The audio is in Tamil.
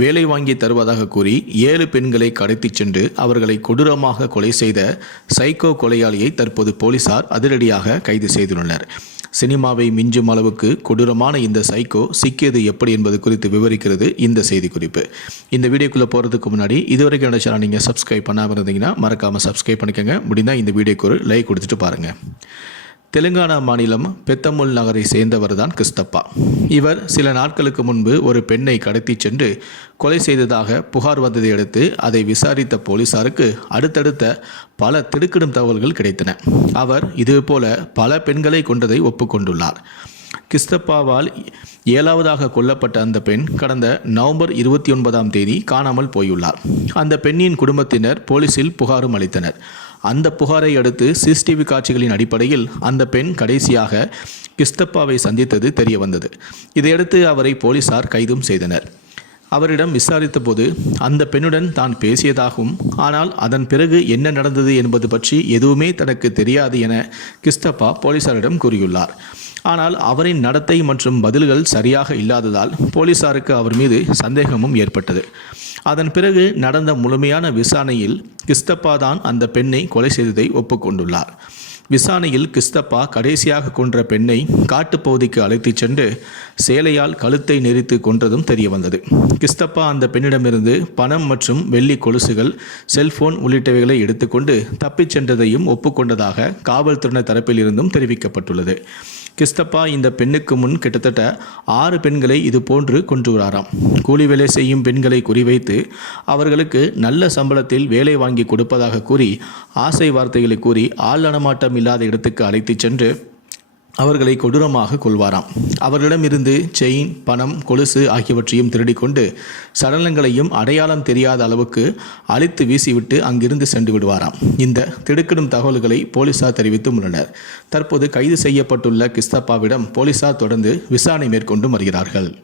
வேலை வாங்கி தருவதாக கூறி ஏழு பெண்களை கடத்திச் சென்று அவர்களை கொடூரமாக கொலை செய்த சைக்கோ கொலையாளியை தற்போது போலீசார் அதிரடியாக கைது செய்துள்ளனர். சினிமாவை மிஞ்சும் அளவுக்கு கொடூரமான இந்த சைக்கோ சிக்கியது எப்படி என்பது குறித்து விவரிக்கிறது இந்த செய்திக்குறிப்பு. இந்த வீடியோக்குள்ளே போகிறதுக்கு முன்னாடி இதுவரைக்கும் என்ன சேனல் நீங்கள் சப்ஸ்கிரைப் பண்ணாமல் இருந்தீங்கன்னா மறக்காமல் சப்ஸ்கிரைப் பண்ணிக்கோங்க. முடிந்தால் இந்த வீடியோக்கு ஒரு லைக் கொடுத்துட்டு பாருங்கள் தெலுங்கானா மாநிலம் பெத்தமுல் நகரை சேர்ந்தவர் தான் கிறிஸ்தப்பா. இவர் சில நாட்களுக்கு முன்பு ஒரு பெண்ணை கடத்திச் சென்று கொலை செய்ததாக புகார் வந்ததை அடுத்து அதை விசாரித்த போலீசாருக்கு அடுத்தடுத்த பல திடுக்கிடும் தகவல்கள் கிடைத்தன. அவர் இதுபோல பல பெண்களை கொண்டதை ஒப்புக்கொண்டுள்ளார். கிறிஸ்தப்பாவால் ஏழாவதாக கொல்லப்பட்ட அந்த பெண் கடந்த நவம்பர் இருபத்தி ஒன்பதாம் தேதி காணாமல் போயுள்ளார். அந்த பெண்ணின் குடும்பத்தினர் போலீசில் புகாரும் அளித்தனர். அந்த புகாரை அடுத்து சிசிடிவி காட்சிகளின் அடிப்படையில் அந்த பெண் கடைசியாக கிறிஸ்தப்பாவை சந்தித்தது தெரிய வந்தது இதையடுத்து அவரை போலீசார் கைதும் செய்தனர். அவரிடம் விசாரித்தபோது அந்த பெண்ணுடன் தான் பேசியதாகவும் ஆனால் அதன் பிறகு என்ன நடந்தது என்பது பற்றி எதுவுமே தனக்கு தெரியாது என கிறிஸ்தப்பா போலீசாரிடம் கூறியுள்ளார். ஆனால் அவரின் நடத்தை மற்றும் பதில்கள் சரியாக இல்லாததால் போலீசாருக்கு அவர் மீது சந்தேகமும் ஏற்பட்டது. அதன் பிறகு நடந்த முழுமையான விசாரணையில் கிறிஸ்தப்பா தான் அந்த பெண்ணை கொலை செய்ததை ஒப்புக்கொண்டுள்ளார். விசாரணையில் கிறிஸ்தப்பா கடைசியாக கொன்ற பெண்ணை காட்டுப்பகுதிக்கு அழைத்துச் சென்று சேலையால் கழுத்தை நெரித்து கொன்றதும் தெரிய வந்தது கிறிஸ்தப்பா அந்த பெண்ணிடமிருந்து பணம் மற்றும் வெள்ளி கொலுசுகள் செல்போன் உள்ளிட்டவைகளை எடுத்துக்கொண்டு தப்பிச் சென்றதையும் ஒப்புக்கொண்டதாக காவல்துறையினர் தரப்பில் இருந்தும் தெரிவிக்கப்பட்டுள்ளது. கிறிஸ்தப்பா இந்த பெண்ணுக்கு முன் கிட்டத்தட்ட ஆறு பெண்களை இது போன்று கொன்றுகிறாராம். கூலி வேலை செய்யும் பெண்களை குறிவைத்து அவர்களுக்கு நல்ல சம்பளத்தில் வேலை வாங்கி கொடுப்பதாக கூறி ஆசை வார்த்தைகளை கூறி ஆள் நடமாட்டம் இல்லாத இடத்துக்கு அழைத்துச் சென்று அவர்களை கொடூரமாக கொள்வாராம் அவர்களிடமிருந்து செயின் பணம் கொலுசு ஆகியவற்றையும் திருடிக்கொண்டு சடலங்களையும் அடையாளம் தெரியாத அளவுக்கு அழித்து வீசிவிட்டு அங்கிருந்து சென்று விடுவாராம். இந்த திடுக்கிடும் தகவல்களை போலீசார் தெரிவித்தும் உள்ளனர். தற்போது கைது செய்யப்பட்டுள்ள கிஸ்தப்பாவிடம் போலீசார் தொடர்ந்து விசாரணை மேற்கொண்டு வருகிறார்கள்.